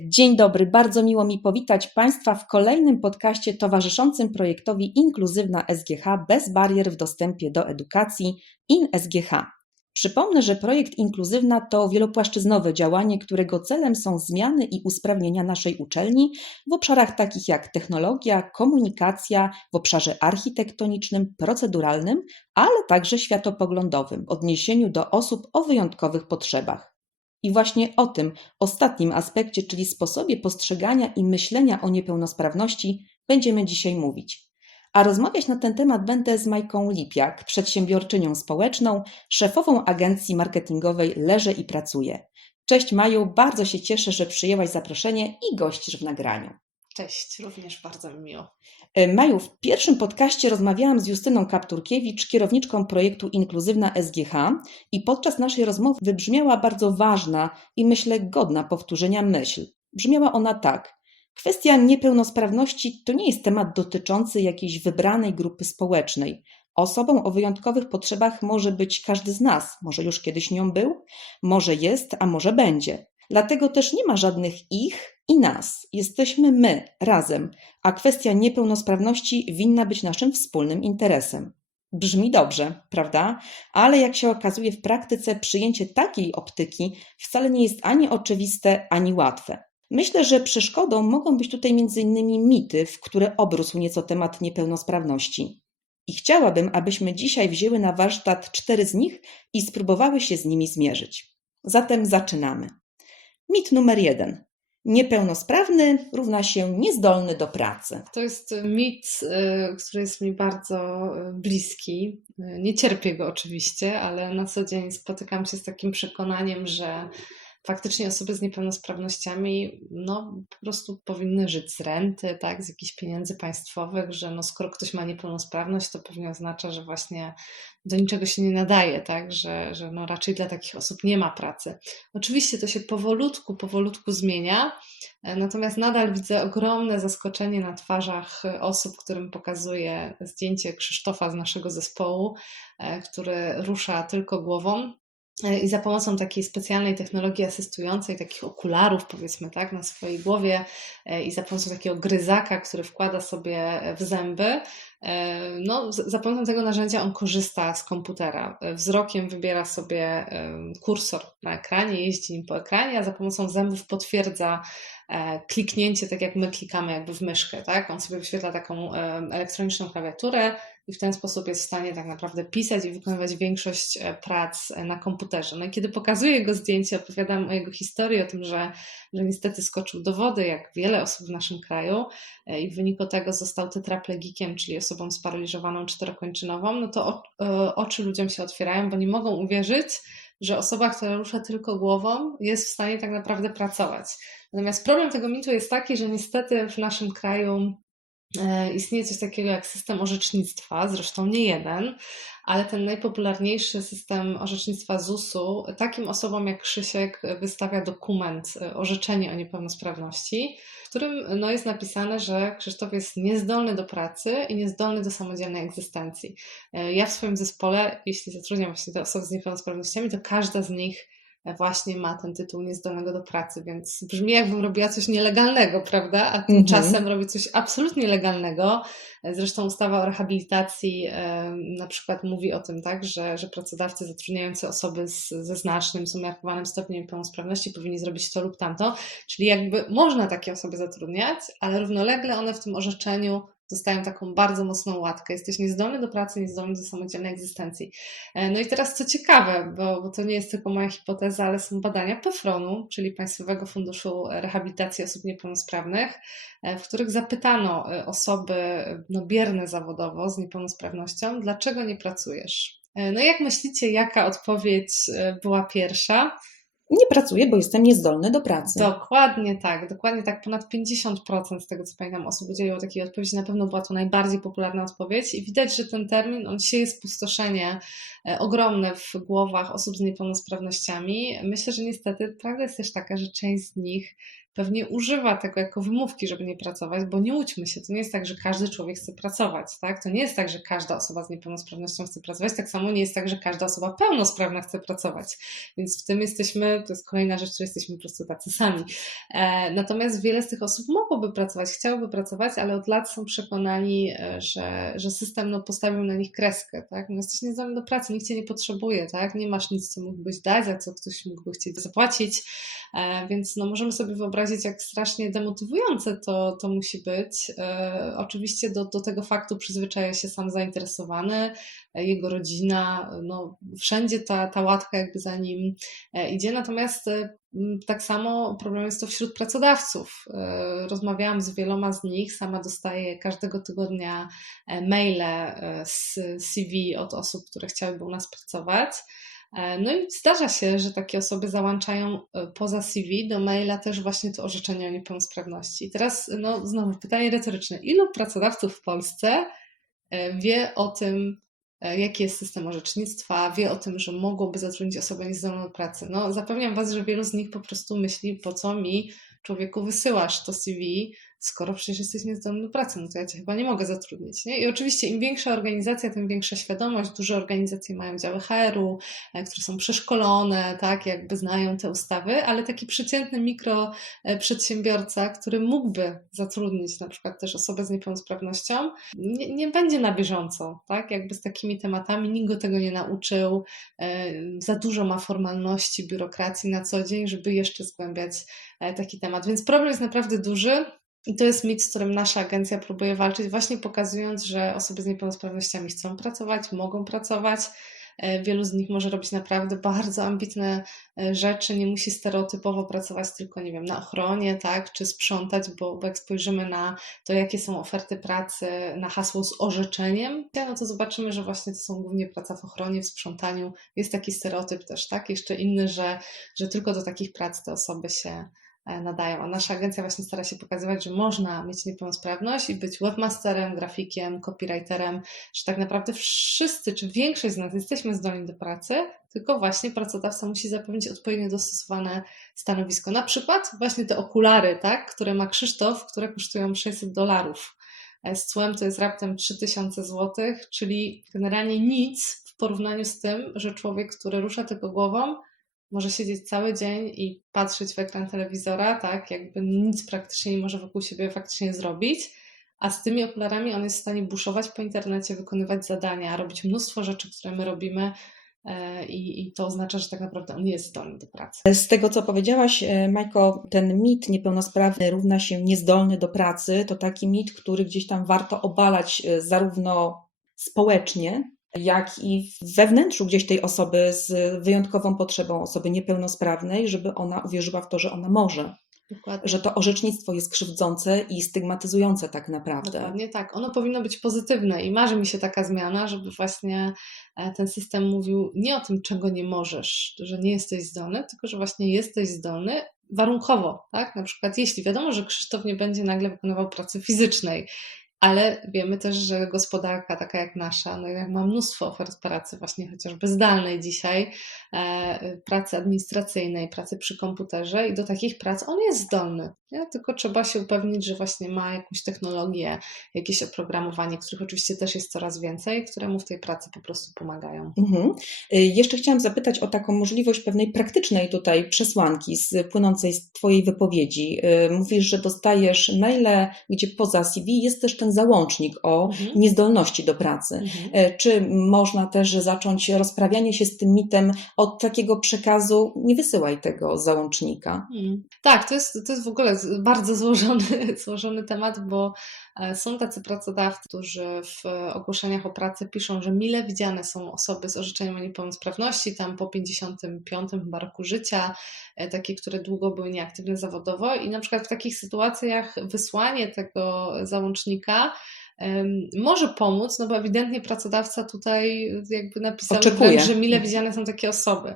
Dzień dobry, bardzo miło mi powitać Państwa w kolejnym podcaście towarzyszącym projektowi Inkluzywna SGH bez barier w dostępie do edukacji InSGH. Przypomnę, że projekt Inkluzywna to wielopłaszczyznowe działanie, którego celem są zmiany i usprawnienia naszej uczelni w obszarach takich jak technologia, komunikacja, w obszarze architektonicznym, proceduralnym, ale także światopoglądowym w odniesieniu do osób o wyjątkowych potrzebach. I właśnie o tym ostatnim aspekcie, czyli sposobie postrzegania i myślenia o niepełnosprawności, będziemy dzisiaj mówić. A rozmawiać na ten temat będę z Majką Lipiak, przedsiębiorczynią społeczną, szefową agencji marketingowej Leżę i Pracuję. Cześć Maju, bardzo się cieszę, że przyjęłaś zaproszenie i gościsz w nagraniu. Cześć, również bardzo mi miło. E, Maju, w pierwszym podcaście rozmawiałam z Justyną Kapturkiewicz, kierowniczką projektu Inkluzywna SGH i podczas naszej rozmowy wybrzmiała bardzo ważna i myślę godna powtórzenia myśl. Brzmiała ona tak. Kwestia niepełnosprawności to nie jest temat dotyczący jakiejś wybranej grupy społecznej. Osobą o wyjątkowych potrzebach może być każdy z nas, może już kiedyś nią był, może jest, a może będzie. Dlatego też nie ma żadnych ich i nas. Jesteśmy my razem, a kwestia niepełnosprawności winna być naszym wspólnym interesem. Brzmi dobrze, prawda? Ale jak się okazuje w praktyce, przyjęcie takiej optyki wcale nie jest ani oczywiste, ani łatwe. Myślę, że przeszkodą mogą być tutaj m.in. mity, w które obrósł nieco temat niepełnosprawności. I chciałabym, abyśmy dzisiaj wzięły na warsztat cztery z nich i spróbowały się z nimi zmierzyć. Zatem zaczynamy. Mit numer jeden. Niepełnosprawny równa się niezdolny do pracy. To jest mit, y, który jest mi bardzo y, bliski. Y, Nie cierpię go oczywiście, ale na co dzień spotykam się z takim przekonaniem, że faktycznie osoby z niepełnosprawnościami no, po prostu powinny żyć z renty, tak, z jakichś pieniędzy państwowych, że no, skoro ktoś ma niepełnosprawność, to pewnie oznacza, że właśnie do niczego się nie nadaje, tak, że, że no, raczej dla takich osób nie ma pracy. Oczywiście to się powolutku, powolutku zmienia, e, natomiast nadal widzę ogromne zaskoczenie na twarzach osób, którym pokazuję zdjęcie Krzysztofa z naszego zespołu, e, który rusza tylko głową, i za pomocą takiej specjalnej technologii asystującej, takich okularów, powiedzmy tak, na swojej głowie e, i za pomocą takiego gryzaka, który wkłada sobie w zęby, e, no, za pomocą tego narzędzia on korzysta z komputera. Wzrokiem wybiera sobie kursor na ekranie, jeździ nim po ekranie, a za pomocą zębów potwierdza kliknięcie, tak jak my klikamy jakby w myszkę, tak? On sobie wyświetla taką elektroniczną klawiaturę, i w ten sposób jest w stanie tak naprawdę pisać i wykonywać większość e, prac e, na komputerze. No i kiedy pokazuję jego zdjęcie, opowiadam o jego historii, o tym, że, że niestety skoczył do wody, jak wiele osób w naszym kraju e, i w wyniku tego został tetraplegikiem, czyli osobą sparaliżowaną czterokończynową, no to oczy ludziom się otwierają, bo nie mogą uwierzyć, że osoba, która rusza tylko głową, jest w stanie tak naprawdę pracować. Natomiast problem tego mitu jest taki, że niestety w naszym kraju E, istnieje coś takiego jak system orzecznictwa, zresztą nie jeden, ale ten najpopularniejszy system orzecznictwa ZUS-u takim osobom jak Krzysiek wystawia dokument, e, orzeczenie o niepełnosprawności, w którym no, jest napisane, że Krzysztof jest niezdolny do pracy i niezdolny do samodzielnej egzystencji. E, ja w swoim zespole, jeśli zatrudniam właśnie te osoby z niepełnosprawnościami, to każda z nich właśnie ma ten tytuł niezdolnego do pracy, więc brzmi jakbym robiła coś nielegalnego, prawda? A tymczasem mhm. robi coś absolutnie legalnego. Zresztą ustawa o rehabilitacji na przykład mówi o tym, tak, że, że pracodawcy zatrudniający osoby z, ze znacznym, umiarkowanym stopniem niepełnosprawności powinni zrobić to lub tamto, czyli jakby można takie osoby zatrudniać, ale równolegle one w tym orzeczeniu dostają taką bardzo mocną łatkę. Jesteś niezdolny do pracy, niezdolny do samodzielnej egzystencji. E, no i teraz co ciekawe, bo, bo to nie jest tylko moja hipoteza, ale są badania PFRON-u, czyli Państwowego Funduszu Rehabilitacji Osób Niepełnosprawnych, e, w których zapytano e, osoby no, bierne zawodowo z niepełnosprawnością, dlaczego nie pracujesz? No i jak myślicie, jaka odpowiedź była pierwsza? Nie pracuję, bo jestem niezdolny do pracy. Dokładnie tak, dokładnie tak. Ponad 50% z tego, co pamiętam, osób udzieliło takiej odpowiedzi. Na pewno była to najbardziej popularna odpowiedź i widać, że ten termin, on sieje spustoszenie e, ogromne w głowach osób z niepełnosprawnościami. Myślę, że niestety prawda jest też taka, że część z nich pewnie używa tego jako wymówki, żeby nie pracować, bo nie łudźmy się, to nie jest tak, że każdy człowiek chce pracować, tak? To nie jest tak, że każda osoba z niepełnosprawnością chce pracować, tak samo nie jest tak, że każda osoba pełnosprawna chce pracować. Więc w tym jesteśmy, to jest kolejna rzecz, że jesteśmy po prostu tacy sami. E, natomiast wiele z tych osób mogłoby pracować, chciałoby pracować, ale od lat są przekonani, e, że, że system no, postawił na nich kreskę, tak? No, jesteś niezdolny do pracy, nikt cię nie potrzebuje, tak? Nie masz nic, co mógłbyś dać, a co ktoś mógłby chcieć zapłacić, e, więc no, możemy sobie wyobrazić, jak strasznie demotywujące to, to musi być. E, oczywiście do, do tego faktu przyzwyczaja się sam zainteresowany, e, jego rodzina, no, wszędzie ta, ta łatka jakby za nim e, idzie, natomiast tak samo problem jest to wśród pracodawców. Rozmawiałam z wieloma z nich, sama dostaję każdego tygodnia maile z CV od osób, które chciałyby u nas pracować. E, no i zdarza się, że takie osoby załączają e, poza CV do maila też właśnie to orzeczenie o niepełnosprawności. I teraz no, znowu pytanie retoryczne. Ilu pracodawców w Polsce e, wie o tym, jaki jest system orzecznictwa, wie o tym, że mogłoby zatrudnić osobę niezdolną do pracy? No zapewniam Was, że wielu z nich po prostu myśli, po co mi człowieku wysyłasz to CV, skoro przecież jesteś niezdolny do pracy, no to ja cię chyba nie mogę zatrudnić. Nie? I oczywiście im większa organizacja, tym większa świadomość. Duże organizacje mają działy HR-u, e, które są przeszkolone, tak, jakby znają te ustawy, ale taki przeciętny mikro e, który mógłby zatrudnić na przykład też osobę z niepełnosprawnością, nie, nie będzie na bieżąco, tak, jakby z takimi tematami, nikt go tego nie nauczył, e, za dużo ma formalności, biurokracji na co dzień, żeby jeszcze zgłębiać taki temat. Więc problem jest naprawdę duży. I to jest mit, z którym nasza agencja próbuje walczyć, właśnie pokazując, że osoby z niepełnosprawnościami chcą pracować, mogą pracować. E, wielu z nich może robić naprawdę bardzo ambitne e, rzeczy, nie musi stereotypowo pracować tylko, nie wiem, na ochronie, tak, czy sprzątać, bo, bo jak spojrzymy na to, jakie są oferty pracy na hasło z orzeczeniem, no to zobaczymy, że właśnie to są głównie praca w ochronie, w sprzątaniu. Jest taki stereotyp też, tak, jeszcze inny, że, że tylko do takich prac te osoby się nadają. A nasza agencja właśnie stara się pokazywać, że można mieć niepełnosprawność i być webmasterem, grafikiem, copywriterem, że tak naprawdę wszyscy, czy większość z nas jesteśmy zdolni do pracy, tylko właśnie pracodawca musi zapewnić odpowiednio dostosowane stanowisko. Na przykład właśnie te okulary, tak, które ma Krzysztof, które kosztują 600 dolarów. E, z cłem to jest raptem 3000 zł, czyli generalnie nic w porównaniu z tym, że człowiek, który rusza tylko głową, może siedzieć cały dzień i patrzeć w ekran telewizora, tak, jakby nic praktycznie nie może wokół siebie faktycznie zrobić, a z tymi okularami on jest w stanie buszować po internecie, wykonywać zadania, robić mnóstwo rzeczy, które my robimy, e, i, I, to oznacza, że tak naprawdę on jest zdolny do pracy. Z tego, co powiedziałaś, e, Majko, ten mit niepełnosprawny równa się niezdolny do pracy, to taki mit, który gdzieś tam warto obalać e, zarówno społecznie, jak i we wnętrzu gdzieś tej osoby z wyjątkową potrzebą, osoby niepełnosprawnej, żeby ona uwierzyła w to, że ona może. Dokładnie. Że to orzecznictwo jest krzywdzące i stygmatyzujące tak naprawdę. Dokładnie tak. Ono powinno być pozytywne i marzy mi się taka zmiana, żeby właśnie e, ten system mówił nie o tym, czego nie możesz, że nie jesteś zdolny, tylko że właśnie jesteś zdolny warunkowo, tak? Na przykład jeśli wiadomo, że Krzysztof nie będzie nagle wykonywał pracy fizycznej ale wiemy też, że gospodarka taka jak nasza, no jak ma mnóstwo ofert pracy, właśnie chociażby zdalnej dzisiaj, e, pracy administracyjnej, pracy przy komputerze i do takich prac on jest zdolny. Nie? Tylko trzeba się upewnić, że właśnie ma jakąś technologię, jakieś oprogramowanie, których oczywiście też jest coraz więcej, które mu w tej pracy po prostu pomagają. Mhm. Y, jeszcze chciałam zapytać o taką możliwość pewnej praktycznej tutaj przesłanki z, płynącej z Twojej wypowiedzi. Y, mówisz, że dostajesz maile, gdzie poza CV jest też ten załącznik o mhm. niezdolności do pracy. Mhm. Y, czy można też zacząć rozprawianie się z tym mitem od takiego przekazu, nie wysyłaj tego załącznika? Mhm. Tak, to jest, to jest w ogóle bardzo złożony, złożony temat, bo e, są tacy pracodawcy, którzy w ogłoszeniach o pracę piszą, że mile widziane są osoby z orzeczeniem o niepełnosprawności, tam po 55 chyba roku życia, e, takie, które długo były nieaktywne zawodowo. I na przykład w takich sytuacjach wysłanie tego załącznika może pomóc, no bo ewidentnie pracodawca tutaj jakby napisał, wręcz, że mile widziane są takie osoby.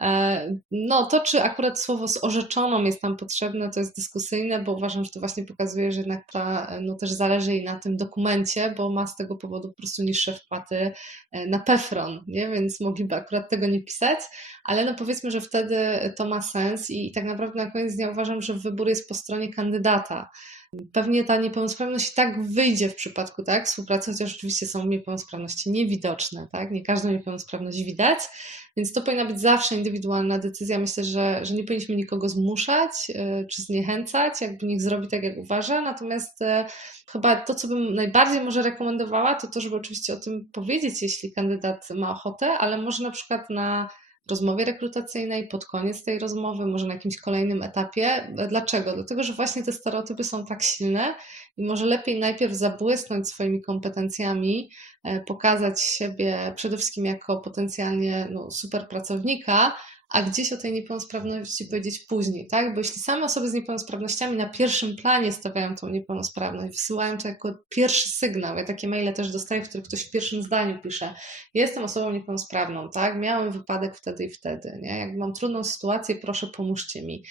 E, no, to czy akurat słowo z orzeczoną jest tam potrzebne, to jest dyskusyjne, bo uważam, że to właśnie pokazuje, że jednak pra, no, też zależy jej na tym dokumencie, bo ma z tego powodu po prostu niższe wpłaty e, na PEFRON, nie? więc mogliby akurat tego nie pisać, ale no powiedzmy, że wtedy to ma sens i tak naprawdę na koniec dnia uważam, że wybór jest po stronie kandydata. Pewnie ta niepełnosprawność i tak wyjdzie w przypadku tak, współpracy, chociaż oczywiście są niepełnosprawności niewidoczne, tak? nie każdą niepełnosprawność widać, więc to powinna być zawsze indywidualna decyzja. Myślę, że, że nie powinniśmy nikogo zmuszać yy, czy zniechęcać, jakby niech zrobi tak, jak uważa. Natomiast yy, chyba to, co bym najbardziej może rekomendowała, to to, żeby oczywiście o tym powiedzieć, jeśli kandydat ma ochotę, ale może na przykład na rozmowie rekrutacyjnej, pod koniec tej rozmowy, może na jakimś kolejnym etapie. Dlaczego? Dlatego, że właśnie te stereotypy są tak silne i może lepiej najpierw zabłysnąć swoimi kompetencjami, e, pokazać siebie przede wszystkim jako potencjalnie no, super pracownika, a gdzieś o tej niepełnosprawności powiedzieć później, tak? Bo jeśli same osoby z niepełnosprawnościami na pierwszym planie stawiają tą niepełnosprawność, wysyłają to jako pierwszy sygnał, ja takie maile też dostaję, w których ktoś w pierwszym zdaniu pisze, jestem osobą niepełnosprawną, tak? Miałem wypadek wtedy i wtedy, nie? Jak mam trudną sytuację, proszę pomóżcie mi.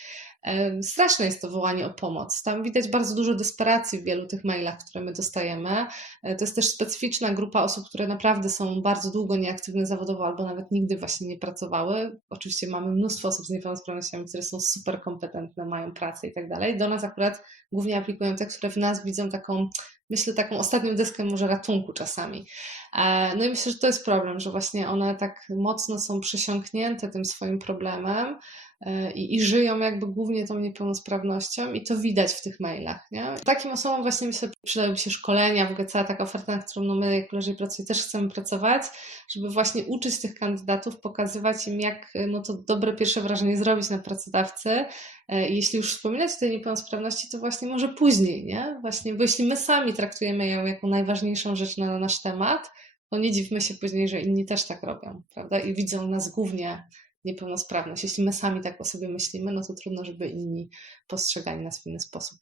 Straszne jest to wołanie o pomoc. Tam widać bardzo dużo desperacji w wielu tych mailach, które my dostajemy. E, to jest też specyficzna grupa osób, które naprawdę są bardzo długo nieaktywne zawodowo albo nawet nigdy właśnie nie pracowały. Oczywiście mamy mnóstwo osób z niepełnosprawnościami, które są super kompetentne, mają pracę i tak dalej. Do nas akurat głównie aplikują te, które w nas widzą taką myślę, taką ostatnią deskę może ratunku czasami. E, no i myślę, że to jest problem, że właśnie one tak mocno są przesiąknięte tym swoim problemem, i, i żyją jakby głównie tą niepełnosprawnością i to widać w tych mailach. Nie? Takim osobom właśnie myślę, przydałyby się szkolenia, w ogóle cała taka oferta, na którą no my jako Leżej Pracuj też chcemy pracować, żeby właśnie uczyć tych kandydatów, pokazywać im jak no to dobre pierwsze wrażenie zrobić na pracodawcy. E, I jeśli już wspominać o tej niepełnosprawności, to właśnie może później, nie? Właśnie, bo jeśli my sami traktujemy ją jako najważniejszą rzecz na nasz temat, to nie dziwmy się później, że inni też tak robią, prawda? I widzą nas głównie niepełnosprawność. Jeśli my sami tak o sobie myślimy, no to trudno, żeby inni postrzegali nas w inny sposób.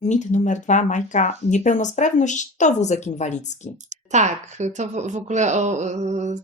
Mit numer dwa, Majka. Niepełnosprawność to wózek inwalidzki. Tak, to w ogóle o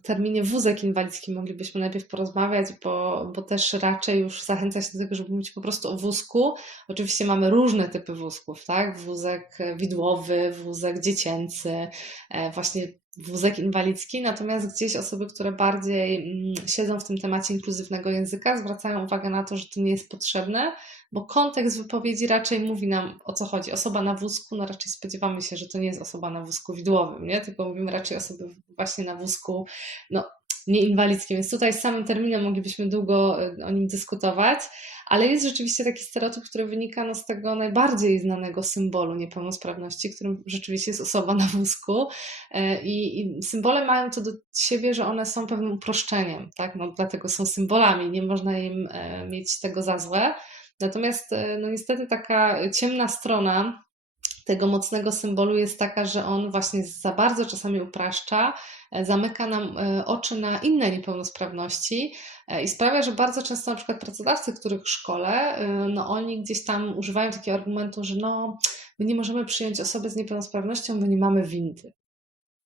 terminie wózek inwalidzki moglibyśmy najpierw porozmawiać, bo, bo też raczej już zachęcać do tego, żeby mówić po prostu o wózku. Oczywiście mamy różne typy wózków, tak? Wózek widłowy, wózek dziecięcy, e, właśnie wózek inwalidzki, natomiast gdzieś osoby, które bardziej mm, siedzą w tym temacie inkluzywnego języka, zwracają uwagę na to, że to nie jest potrzebne, bo kontekst wypowiedzi raczej mówi nam o co chodzi. Osoba na wózku, no raczej spodziewamy się, że to nie jest osoba na wózku widłowym, nie? tylko mówimy raczej osoby właśnie na wózku no, nieinwalidzkim, więc tutaj z samym terminem moglibyśmy długo y, o nim dyskutować, ale jest rzeczywiście taki stereotyp, który wynika no, z tego najbardziej znanego symbolu niepełnosprawności, którym rzeczywiście jest osoba na wózku y, i, i symbole mają to do siebie, że one są pewnym uproszczeniem, tak? no, dlatego są symbolami, nie można im y, mieć tego za złe, natomiast no, niestety taka ciemna strona tego mocnego symbolu jest taka, że on właśnie za bardzo czasami upraszcza, e, zamyka nam e, oczy na inne niepełnosprawności e, i sprawia, że bardzo często na przykład pracodawcy, których szkole, no oni gdzieś tam używają takiego argumentu, że no, my nie możemy przyjąć osoby z niepełnosprawnością, bo nie mamy windy.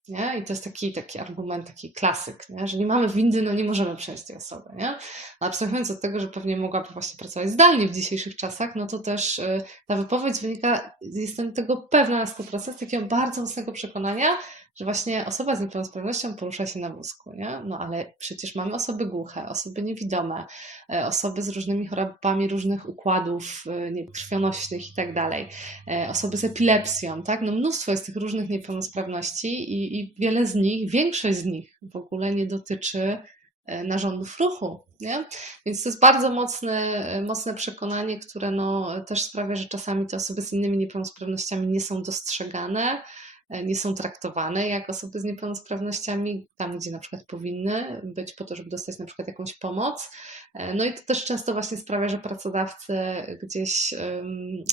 Nie? I to jest taki, taki argument, taki klasyk, nie? że nie mamy windy, no nie możemy przejść tej osoby. Nie? No, abstrahując od tego, że pewnie mogłaby właśnie pracować zdalnie w dzisiejszych czasach, no to też y, ta wypowiedź wynika, jestem tego pewna na 100%, z takiego bardzo mocnego przekonania, że właśnie osoba z niepełnosprawnością porusza się na wózku, nie? No ale przecież mamy osoby głuche, osoby niewidome, e, osoby z różnymi chorobami różnych układów e, krwionośnych i tak dalej, e, osoby z epilepsją, tak? No mnóstwo jest tych różnych niepełnosprawności i, i wiele z nich, większość z nich w ogóle nie dotyczy narządów ruchu. Nie? Więc to jest bardzo mocne, mocne przekonanie, które no, też sprawia, że czasami te osoby z innymi niepełnosprawnościami nie są dostrzegane, nie są traktowane jak osoby z niepełnosprawnościami tam, gdzie na przykład powinny być po to, żeby dostać na przykład jakąś pomoc. E, no i to też często właśnie sprawia, że pracodawcy gdzieś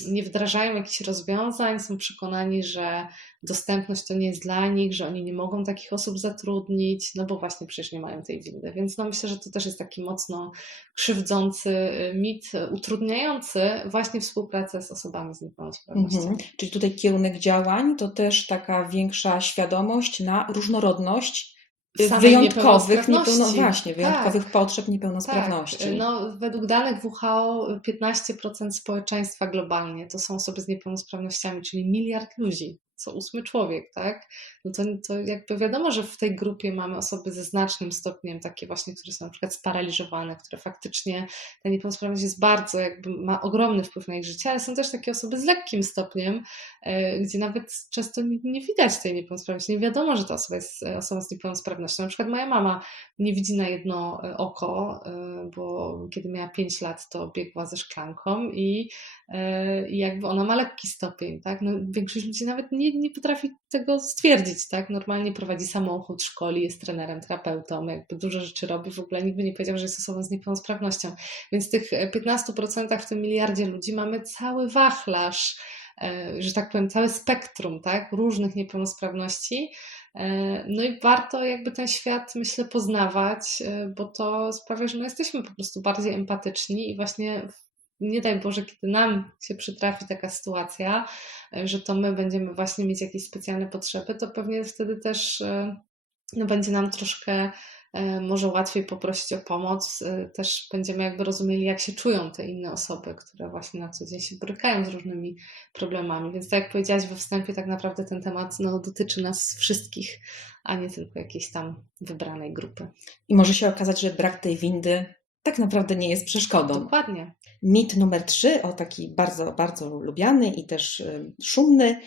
nie wdrażają jakichś rozwiązań, są przekonani, że dostępność to nie jest dla nich, że oni nie mogą takich osób zatrudnić, no bo właśnie przecież nie mają tej windy. Więc no myślę, że to też jest taki mocno krzywdzący y, mit, utrudniający właśnie współpracę z osobami z niepełnosprawnością. Mhm. Czyli tutaj kierunek działań to też taka większa świadomość na różnorodność wyjątkowych, niepełno, właśnie, Tak. wyjątkowych potrzeb niepełnosprawności. Tak, no, według danych WHO 15% społeczeństwa globalnie to są osoby z niepełnosprawnościami, czyli miliard ludzi, co ósmy człowiek, tak? No to, to jakby wiadomo, że w tej grupie mamy osoby ze znacznym stopniem, takie właśnie, które są na przykład sparaliżowane, które faktycznie ta niepełnosprawność jest bardzo, jakby ma ogromny wpływ na ich życie, ale są też takie osoby z lekkim stopniem, e, gdzie nawet często nie, nie widać tej niepełnosprawności, nie wiadomo, że ta osoba jest e, osobą z niepełnosprawnością. Na przykład moja mama nie widzi na jedno e, oko, bo kiedy miała 5 lat, to biegła ze szklanką i, i jakby ona ma lekki stopień, tak? No, większość ludzi nawet nie, nie potrafi tego stwierdzić, tak? Normalnie prowadzi samochód, szkoli, jest trenerem, terapeutą, jakby dużo rzeczy robi, w ogóle nikt by nie powiedział, że jest osobą z niepełnosprawnością. Więc w tych e, 15% w tym miliardzie ludzi mamy cały wachlarz, e, że tak powiem, całe spektrum, tak? Różnych niepełnosprawności. E, No i warto jakby ten świat, myślę, poznawać, e, bo to sprawia, że no jesteśmy po prostu bardziej empatyczni i właśnie nie daj Boże, kiedy nam się przytrafi taka sytuacja, e, że to my będziemy właśnie mieć jakieś specjalne potrzeby, to pewnie wtedy też e, no, będzie nam troszkę e, może łatwiej poprosić o pomoc. Też będziemy jakby rozumieli, jak się czują te inne osoby, które właśnie na co dzień się borykają z różnymi problemami. Więc tak jak powiedziałaś we wstępie, tak naprawdę ten temat no, dotyczy nas wszystkich, a nie tylko jakiejś tam wybranej grupy. I może się okazać, że brak tej windy tak naprawdę nie jest przeszkodą. Dokładnie. Mit numer trzy, o taki bardzo, bardzo lubiany i też szumny,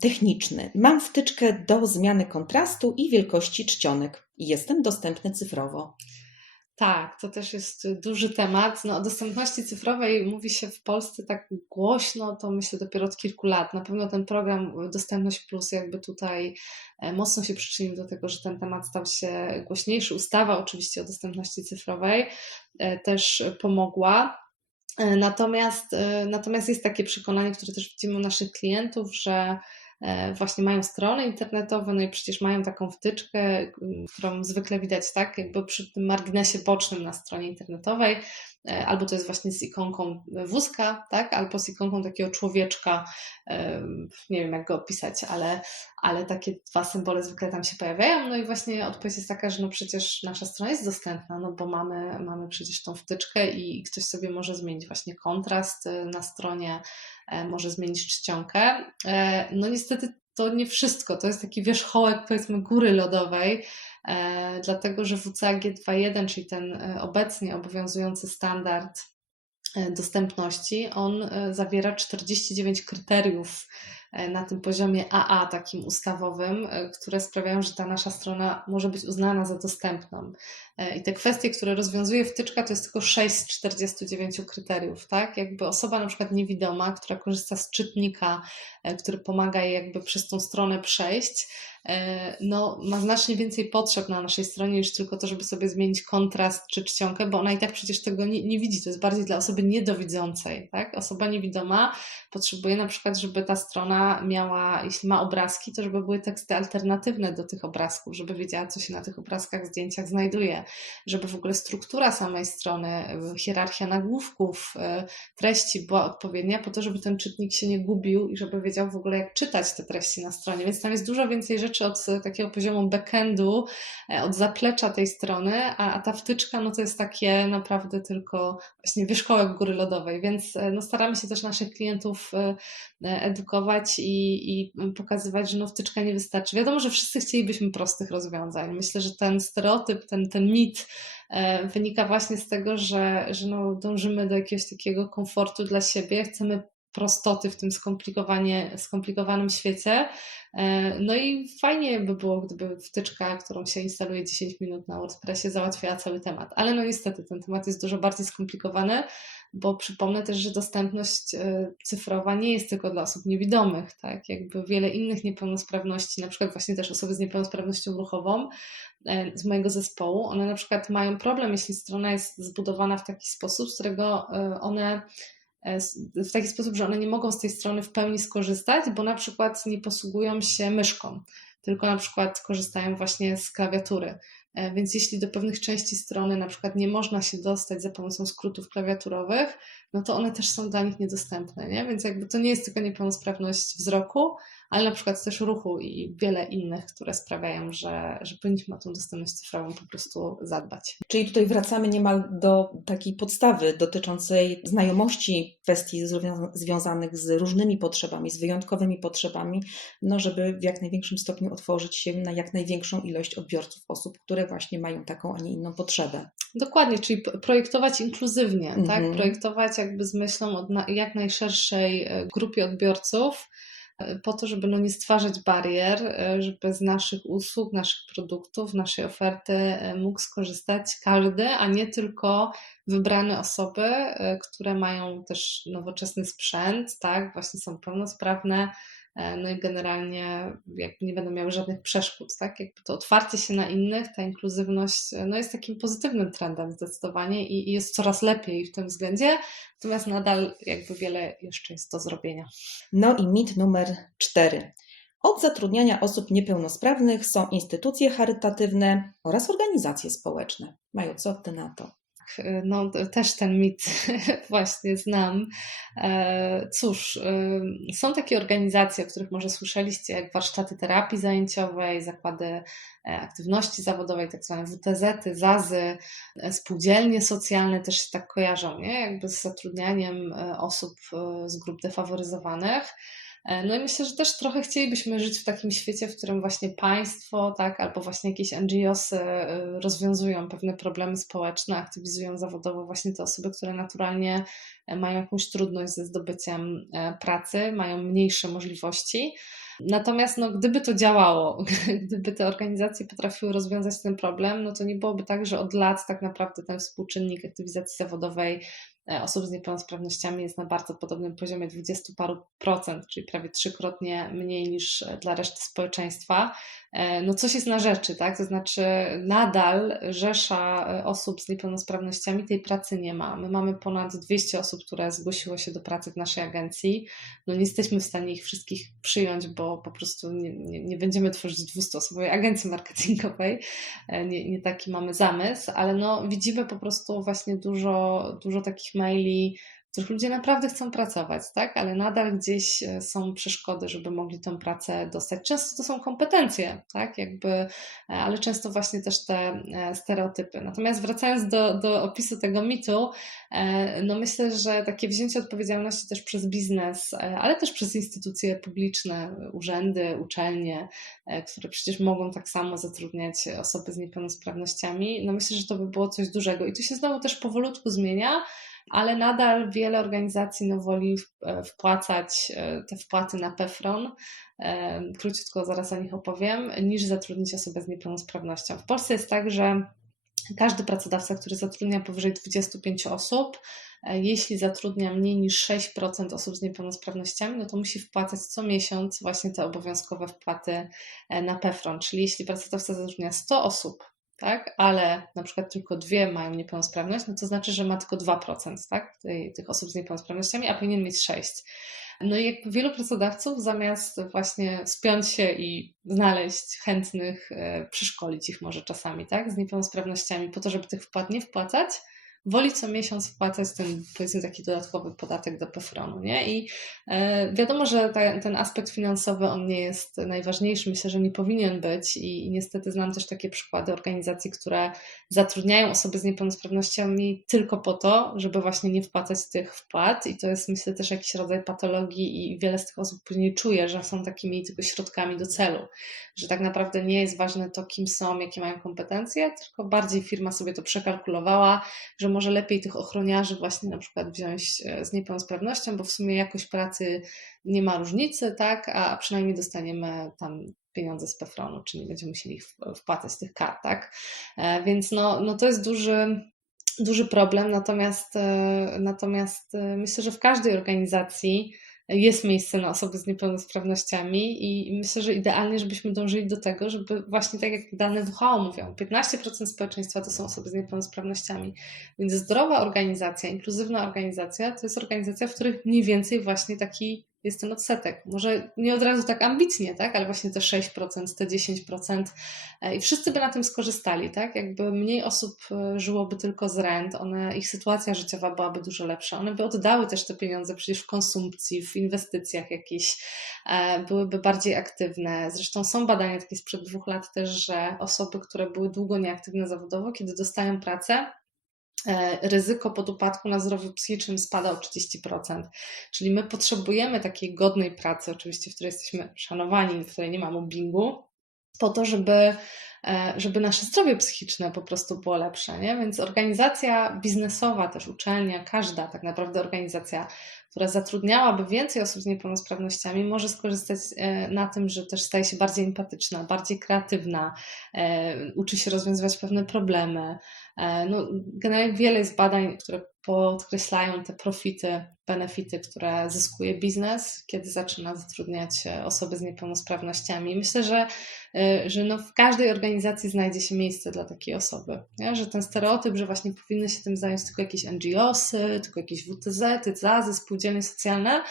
techniczny. Mam wtyczkę do zmiany kontrastu i wielkości czcionek i jestem dostępny cyfrowo. Tak, to też jest duży temat. No, o dostępności cyfrowej mówi się w Polsce tak głośno, to myślę dopiero od kilku lat. Na pewno ten program Dostępność Plus jakby tutaj e, mocno się przyczynił do tego, że ten temat stał się głośniejszy. Ustawa oczywiście o dostępności cyfrowej e, też pomogła. E, Natomiast, e, natomiast jest takie przekonanie, które też widzimy u naszych klientów, że e, właśnie mają strony internetowe, no i przecież mają taką wtyczkę, którą zwykle widać tak, jakby przy tym marginesie bocznym na stronie internetowej, e, albo to jest właśnie z ikonką wózka, tak, albo z ikonką takiego człowieczka, em, nie wiem jak go opisać, ale, ale takie dwa symbole zwykle tam się pojawiają, no i właśnie odpowiedź jest taka, że no przecież nasza strona jest dostępna, no bo mamy, mamy przecież tą wtyczkę i ktoś sobie może zmienić właśnie kontrast y, na stronie, e, może zmienić czcionkę. E, No niestety to nie wszystko, to jest taki wierzchołek powiedzmy góry lodowej, e, dlatego że WCAG 2.1, czyli ten e, obecnie obowiązujący standard e, dostępności, on e, zawiera 49 kryteriów e, na tym poziomie AA, takim ustawowym, e, które sprawiają, że ta nasza strona może być uznana za dostępną. E, I te kwestie, które rozwiązuje wtyczka, to jest tylko 6 z 49 kryteriów, tak? Jakby osoba na przykład niewidoma, która korzysta z czytnika, e, który pomaga jej jakby przez tą stronę przejść, e, no ma znacznie więcej potrzeb na naszej stronie niż tylko to, żeby sobie zmienić kontrast czy czcionkę, bo ona i tak przecież tego nie, nie widzi. To jest bardziej dla osoby niedowidzącej, tak? Osoba niewidoma potrzebuje na przykład, żeby ta strona miała, jeśli ma obrazki, to żeby były teksty alternatywne do tych obrazków, żeby wiedziała, co się na tych obrazkach, zdjęciach znajduje, żeby w ogóle struktura samej strony, y, hierarchia nagłówków, y, treści była odpowiednia po to, żeby ten czytnik się nie gubił i żeby wiedział w ogóle, jak czytać te treści na stronie. Więc tam jest dużo więcej rzeczy od y, takiego poziomu backendu, od zaplecza tej strony, a, a ta wtyczka, no to jest takie naprawdę tylko właśnie wierzchołek góry lodowej, więc no, staramy się też naszych klientów e, i, i pokazywać, że no, wtyczka nie wystarczy. Wiadomo, że wszyscy chcielibyśmy prostych rozwiązań. Myślę, że ten stereotyp, ten, ten mit e, wynika właśnie z tego, że, że no, dążymy do jakiegoś takiego komfortu dla siebie, chcemy prostoty w tym skomplikowanie, skomplikowanym świecie. E, No i fajnie by było, gdyby wtyczka, którą się instaluje 10 minut na WordPressie, załatwiała cały temat. Ale no niestety ten temat jest dużo bardziej skomplikowany, bo przypomnę też, że dostępność e, cyfrowa nie jest tylko dla osób niewidomych, tak? Jakby wiele innych niepełnosprawności, na przykład właśnie też osoby z niepełnosprawnością ruchową e, z mojego zespołu, one na przykład mają problem, jeśli strona jest zbudowana w taki sposób, z którego e, one w taki sposób, że one nie mogą z tej strony w pełni skorzystać, bo na przykład nie posługują się myszką, tylko na przykład korzystają właśnie z klawiatury. E, więc jeśli do pewnych części strony na przykład nie można się dostać za pomocą skrótów klawiaturowych, no to one też są dla nich niedostępne, nie? Więc jakby to nie jest tylko niepełnosprawność wzroku, ale na przykład też ruchu i wiele innych, które sprawiają, że, że powinniśmy o tą dostępność cyfrową po prostu zadbać. Czyli tutaj wracamy niemal do takiej podstawy dotyczącej znajomości kwestii związanych z różnymi potrzebami, z wyjątkowymi potrzebami, no żeby w jak największym stopniu otworzyć się na jak największą ilość odbiorców osób, które właśnie mają taką, a nie inną potrzebę. Dokładnie, czyli projektować inkluzywnie, tak? Mhm. Projektować jakby z myślą o jak najszerszej e, grupie odbiorców, po to, żeby no nie stwarzać barier, e, żeby z naszych usług, naszych produktów, naszej oferty mógł skorzystać każdy, a nie tylko wybrane osoby, które mają też nowoczesny sprzęt, tak, właśnie są pełnosprawne, E, no i generalnie jakby nie będą miały żadnych przeszkód, tak? Jakby to otwarcie się na innych, ta inkluzywność e, no jest takim pozytywnym trendem zdecydowanie i, i jest coraz lepiej w tym względzie, natomiast nadal jakby wiele jeszcze jest do zrobienia. No i mit numer cztery. Od zatrudniania osób niepełnosprawnych są instytucje charytatywne oraz organizacje społeczne. Mają co ty na to? No, też ten mit właśnie znam. E, cóż, są takie organizacje, o których może słyszeliście, jak warsztaty terapii zajęciowej, zakłady e, aktywności zawodowej, tak zwane WTZ-y, ZAZy, e, spółdzielnie socjalne też się tak kojarzą, nie? jakby z zatrudnianiem osób z grup defaworyzowanych. E, no i myślę, że też trochę chcielibyśmy żyć w takim świecie, w którym właśnie państwo, tak, albo właśnie jakieś NGOsy e, rozwiązują pewne problemy społeczne, aktywizują zawodowo właśnie te osoby, które naturalnie e, mają jakąś trudność ze zdobyciem pracy, mają mniejsze możliwości. Natomiast no, gdyby to działało, gdyby te organizacje potrafiły rozwiązać ten problem, no to nie byłoby tak, że od lat tak naprawdę ten współczynnik aktywizacji zawodowej E, osób z niepełnosprawnościami jest na bardzo podobnym poziomie 20 paru procent, czyli prawie trzykrotnie mniej niż e, dla reszty społeczeństwa. E, no coś jest na rzeczy, tak? To znaczy nadal rzesza osób z niepełnosprawnościami tej pracy nie ma. My mamy ponad 200 osób, które zgłosiło się do pracy w naszej agencji. No nie jesteśmy w stanie ich wszystkich przyjąć, bo po prostu nie, nie, nie będziemy tworzyć 200-osobowej agencji marketingowej. Nie, nie taki mamy zamysł, ale no widzimy po prostu właśnie dużo, dużo takich maili, w których ludzie naprawdę chcą pracować, tak? Ale nadal gdzieś e, są przeszkody, żeby mogli tę pracę dostać. Często to są kompetencje, tak? Jakby, e, ale często właśnie też te e, stereotypy. Natomiast wracając do, do opisu tego mitu, no myślę, że takie wzięcie odpowiedzialności też przez biznes, ale też przez instytucje publiczne, urzędy, uczelnie, które przecież mogą tak samo zatrudniać osoby z niepełnosprawnościami, no myślę, że to by było coś dużego. I to się znowu też powolutku zmienia, ale nadal wiele organizacji no, woli e, wpłacać e, te wpłaty na PEFRON, e, króciutko zaraz o nich opowiem, niż zatrudnić osobę z niepełnosprawnością. W Polsce jest tak, że każdy pracodawca, który zatrudnia powyżej 25 osób, jeśli zatrudnia mniej niż 6% osób z niepełnosprawnościami, no to musi wpłacać co miesiąc właśnie te obowiązkowe wpłaty na PEFRON. Czyli jeśli pracodawca zatrudnia 100 osób, tak? ale na przykład tylko dwie mają niepełnosprawność, no to znaczy, że ma tylko 2% tak? Tych osób z niepełnosprawnościami, a powinien mieć 6%. No i jak wielu pracodawców zamiast właśnie spiąć się i znaleźć chętnych, e, przeszkolić ich może czasami, tak, z niepełnosprawnościami po to, żeby tych wpłat nie wpłacać, woli co miesiąc wpłacać ten, powiedzmy, taki dodatkowy podatek do PFRON-u, nie? I e, wiadomo, że ta, ten aspekt finansowy, on nie jest najważniejszy, myślę, że nie powinien być i, i niestety znam też takie przykłady organizacji, które zatrudniają osoby z niepełnosprawnościami tylko po to, żeby właśnie nie wpłacać tych wpłat i to jest, myślę, też jakiś rodzaj patologii i wiele z tych osób później czuje, że są takimi tylko środkami do celu, że tak naprawdę nie jest ważne to, kim są, jakie mają kompetencje, tylko bardziej firma sobie to przekalkulowała, że może lepiej tych ochroniarzy właśnie na przykład wziąć e, z niepełnosprawnością, bo w sumie jakość pracy nie ma różnicy, tak, a przynajmniej dostaniemy tam pieniądze z PFRON-u, czyli nie będziemy musieli wpłacać z tych kart, tak. E, więc no, no to jest duży, duży problem, natomiast, e, natomiast myślę, że w każdej organizacji jest miejsce na osoby z niepełnosprawnościami i myślę, że idealnie, żebyśmy dążyli do tego, żeby właśnie tak jak dane WHO mówią, 15% społeczeństwa to są osoby z niepełnosprawnościami. Więc zdrowa organizacja, inkluzywna organizacja to jest organizacja, w której mniej więcej właśnie taki jest ten odsetek. Może nie od razu tak ambitnie, tak? ale właśnie te 6%, te 10% e, i wszyscy by na tym skorzystali. Tak? Jakby mniej osób e, żyłoby tylko z rent, one, ich sytuacja życiowa byłaby dużo lepsza. One by oddały też te pieniądze przecież w konsumpcji, w inwestycjach jakichś, e, byłyby bardziej aktywne. Zresztą są badania takie sprzed dwóch lat też, że osoby, które były długo nieaktywne zawodowo, kiedy dostają pracę, ryzyko pod upadku na zdrowiu psychicznym spada o 30%. Czyli my potrzebujemy takiej godnej pracy, oczywiście, w której jesteśmy szanowani, w której nie ma mobbingu, po to, żeby, e, żeby nasze zdrowie psychiczne po prostu było lepsze. Nie? Więc organizacja biznesowa, też uczelnia, każda tak naprawdę organizacja, która zatrudniałaby więcej osób z niepełnosprawnościami, może skorzystać e, na tym, że też staje się bardziej empatyczna, bardziej kreatywna, e, uczy się rozwiązywać pewne problemy. E, No, generalnie wiele jest badań, które podkreślają te profity, benefity, które zyskuje biznes, kiedy zaczyna zatrudniać e, osoby z niepełnosprawnościami. Myślę, że, e, że no w każdej organizacji znajdzie się miejsce dla takiej osoby. Nie? Że ten stereotyp, że właśnie powinny się tym zająć tylko jakieś NGOsy, tylko jakieś WTZ, TZAZy, spółdzielnie socjalne,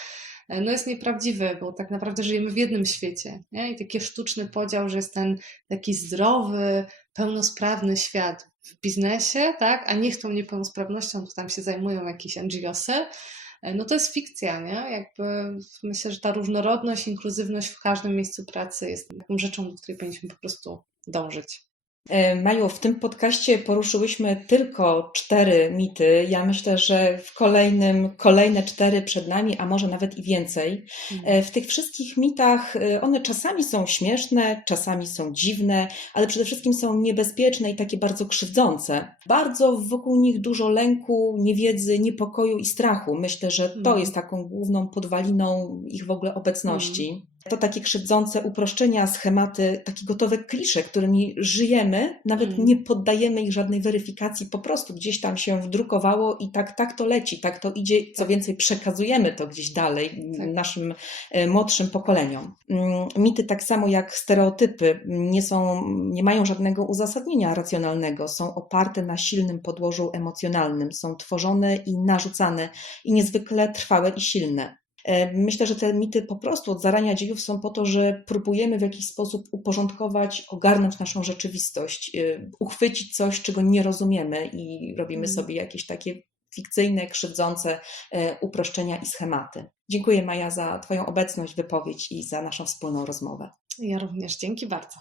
no jest nieprawdziwy, bo tak naprawdę żyjemy w jednym świecie. Nie? I taki sztuczny podział, że jest ten taki zdrowy, pełnosprawny świat w biznesie, tak? a niech tą niepełnosprawnością tam się zajmują jakieś NGOsy, e, no to jest fikcja, nie? Jakby myślę, że ta różnorodność, inkluzywność w każdym miejscu pracy jest taką rzeczą, do której powinniśmy po prostu dążyć. E, Maju, w tym podcaście poruszyłyśmy tylko cztery mity. Ja myślę, że w kolejnym kolejne cztery przed nami, a może nawet i więcej. E, W tych wszystkich mitach e, one czasami są śmieszne, czasami są dziwne, ale przede wszystkim są niebezpieczne i takie bardzo krzywdzące. Bardzo wokół nich dużo lęku, niewiedzy, niepokoju i strachu. Myślę, że to Mhm. jest taką główną podwaliną ich w ogóle obecności. To takie krzywdzące uproszczenia, schematy, takie gotowe klisze, którymi żyjemy, nawet Mhm. nie poddajemy ich żadnej weryfikacji, po prostu gdzieś tam się wdrukowało i tak, tak to leci, tak to idzie. Co więcej, przekazujemy to gdzieś dalej Tak. naszym e, młodszym pokoleniom. Mm, Mity, tak samo jak stereotypy, nie, są, nie mają żadnego uzasadnienia racjonalnego, są oparte na silnym podłożu emocjonalnym, są tworzone i narzucane i niezwykle trwałe i silne. E, Myślę, że te mity po prostu od zarania dziejów są po to, że próbujemy w jakiś sposób uporządkować, ogarnąć naszą rzeczywistość, e, uchwycić coś, czego nie rozumiemy i robimy Mhm. sobie jakieś takie fikcyjne, krzywdzące e, uproszczenia i schematy. Dziękuję Maja za Twoją obecność, wypowiedź i za naszą wspólną rozmowę. Ja również. Dzięki bardzo.